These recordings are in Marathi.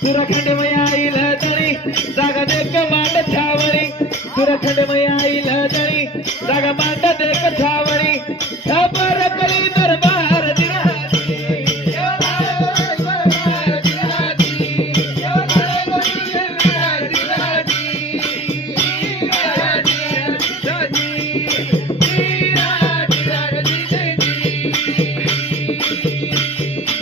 सुरखंडमय आईल तळी जागा देख मांड छावणी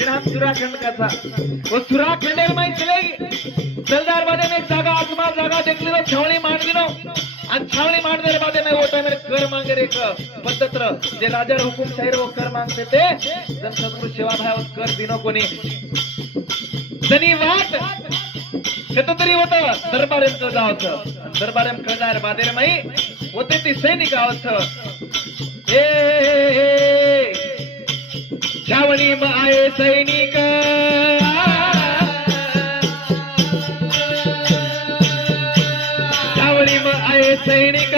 जिना सुराखंड का था वो सुराखंड में चलेगी जलदार बादे में जागा आसमान जागा देख लो छावनी मार दिनो आणि छावणी मांड दे बादे में वो टाइम कर मांगे रे एक पद्धत्र. जे राजा हुकुम शाहीर वो कर मांगते थे जब सदगुरु सेवा भाई वो कर दिनो कोणी. तरी वाट. कत तरी होत. दरबारेम जावचं. दरबारेम कळणार बादेर माई. होते ती सैनिक आवच. छावणी म आहे सैनिक छावणी म आहे सैनिक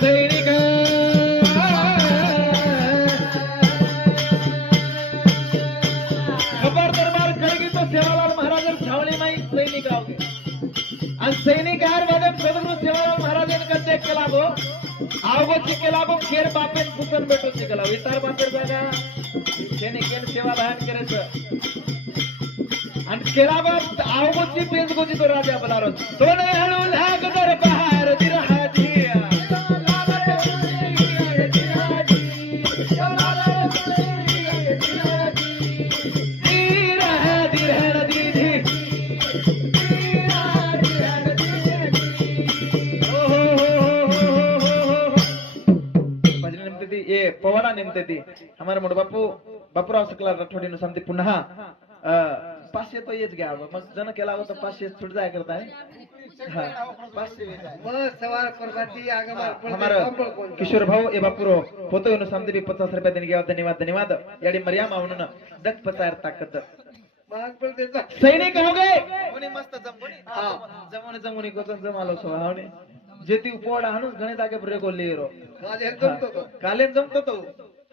सैनिक। खबर दरबार तो सेवालाल महाराज छावणी माई सैनिक आवगे. आणि सैनिक यार वादे सदगुरु सेवालाल केला गो आवगोची चेक केला गो खेर बापेन पुसन केला विचार बापेर जागा. सैनिक सेवा बहान करायचं आणि केला गो आवगोची पेज गोची तो राजा बलारो तो नाही हळू भजन नेमते ती हमारे मोठ बापू बापूराव सकला राठोडी सांगते पुन्हा अं, पाचशे तो येच घ्या मग जण केला होता पाचशे छुट जाय करताय हा। किशोर भाऊ ए बापूरो पोतो नु समते पचास रुपया देने गया धन्यवाद धन्यवाद। याडी मर्यामा म्हणून दक पचार ताकद। सैनिक हो गए। कोणी मस्त जमवणी. जमवणी जमवणी कोण जमालो सो हावणे जेती उपोडा हाणून गणे जागे ब्रेक ओल्ली रो कालेन जमतो तो.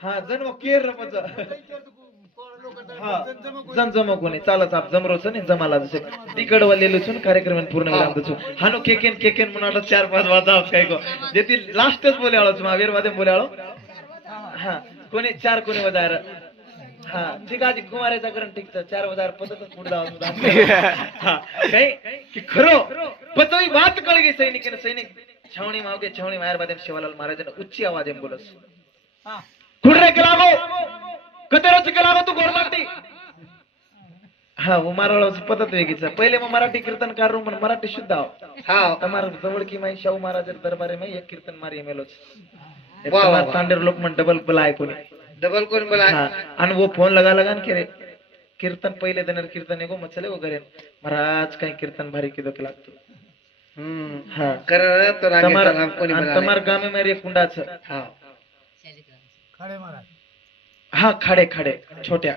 हा जन्म केर रपच हा जम जम कोणी. चालत आप जमरोच नाही जमाला जसे. तिकड वालेलो छून कार्यक्रम पूर्ण विराम दछु हानो केकेन केकेन म्हणून चार पाच वाजा काय को जेती लास्टच बोले आलो मा वीर वादे बोले आलो. हा कोणी चार कोणी वदार हा ठीक आधी कुमाराचा करून टिकत. चार हजार पद्धतच पुढे जाऊन काही पतोई बात कळगे गई सैनिक सैनिक छावणी मावगे छावणी मायर बादेम शिवालाल महाराजांना उच्ची आवाज एम बोलस खुडरे कलावो कतरच कलावो तू गोड लागते हा उमाराळ पदत वेगळीच. पहिले मग मराठी कीर्तनकार रू पण मराठी शुद्ध आहो. हा. मार जवळ की माई शाहू महाराज दरबारे माई एक कीर्तन मारी मेलोच. तांडेर लोक म्हण डबल बला ऐकून डबल कोण बोला. आणि वो फोन लगा लगा के रे कीर्तन पहिले देणार कीर्तन एगो मग चले वगैरे महाराज काही कीर्तन भारी किदो के लागतो हा. कुंडाच हा. खाडे खाडे छोट्या.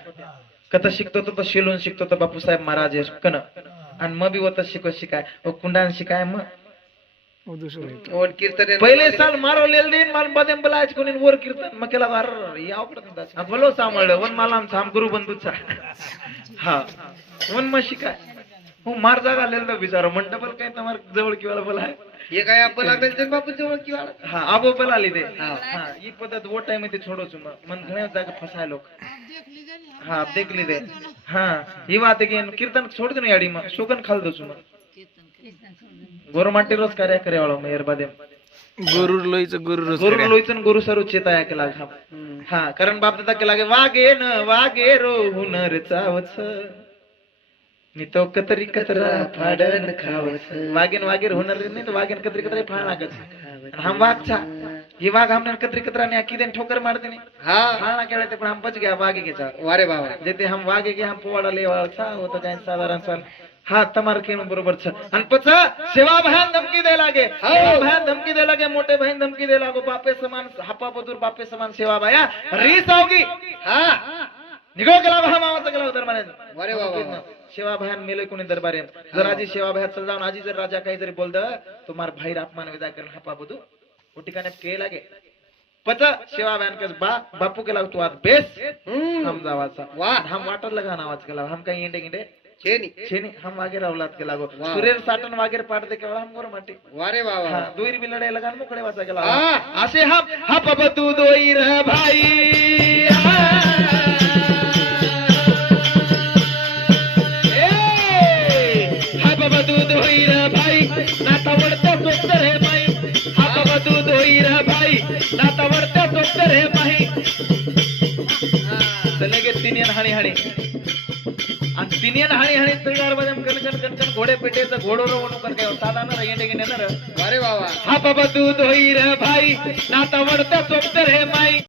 कथा शिकतो तो शिलून शिकतो तो बापूसाहेब महाराज कन आणि मग बी वत शिकव शिकाय. कुंडान शिकाय मग ओन कीर्तन पहिले साल मारो लेल दिन माल बदेम बलायच कोणी वर कीर्तन. मग केला वार याव भलो सांभाळलं वन मला आमचा आम गुरु बंधूचा हा. वन म्हशी काय? हो मार जागा आलेला बिचारो. मंडपल काय तुम्हार जवळ किंवा बोला. हे काय आपण लागेल तर बापू जवळ किंवा हा आबो बल आली ते. हा. हा ही पद्धत वो टाइम ते छोडो छु मन घणे जागा फसाय लोक. हा देखली दे हा ही बात की कीर्तन छोड़ दे याडी मग. शोकन खाल दो छु गोर माटी रोज कार्य करे वाळो मेहर बादे गरुर लोईचं गरुर गुरु लोईचन गुरु सरू चेताया केला हा हा कारण बाप दादा केला वागे न वागे रो हुनर चावच मी तो कतरी कतरा फाडन खावच वागेन वागेर होणार नाही तर वागेन कतरी कतरी फाळ लागत हम वाग छा ही वाघ हमने कतरी कतरा ने आखी देन ठोकर मार देने. हा. ना केला ते पण हम बच गया वागे के चा. वारे बाबा. जेते हम वागे के हम पोवाडा लेवा छा होता काय साधारण साल हा बरोबर छ आणि पच सेवा भयान धमकी दे लागे. सेवा भयान धमकी दे लागे मोठे बहीण धमकी दे लागो. बापे समान हापा बदूर बापे समान सेवा भया रीस आवगी हा. निघो गेला भा मामाचा गेला वारे बाबा सेवा भयान मेले कोणी दरबारी जर आजी सेवा भयात चल जाऊन आजी जर राजा काही जरी बोलद तुम्हार भाई अपमान विदा करून हापा बदू वो ठिकाणी के लागे. पच सेवा भयान के बा बापू के लागतो आज बेस हम जावाचा वाह. हम वाटर लगा आवाज केला हम काही इंडे गिंडे छेनी. छेनी. हम वागे रावलात के लागो. सुरेर साटन वागेर पाट दे केवळ हम गोर माटी. वारे बाबा हा दोईर बी लढाई लगा. मोकळे वाचा गेला हा. असे हम दोईर भाई. हप बतू दोईर भाई. नाता हे हप बतू दोईर भाई. नाता वडत्या सोप्तर हे माई. चले गे तिनियन हाणी हाणी. आणि तिनियन हाणी हाणी तयारमध्ये कणकण कणकण घोडे पेटेचं घोडो रोवणू कर काय साधा ना येणे गे नेणार वारे बाबा हा बाबा दूध होई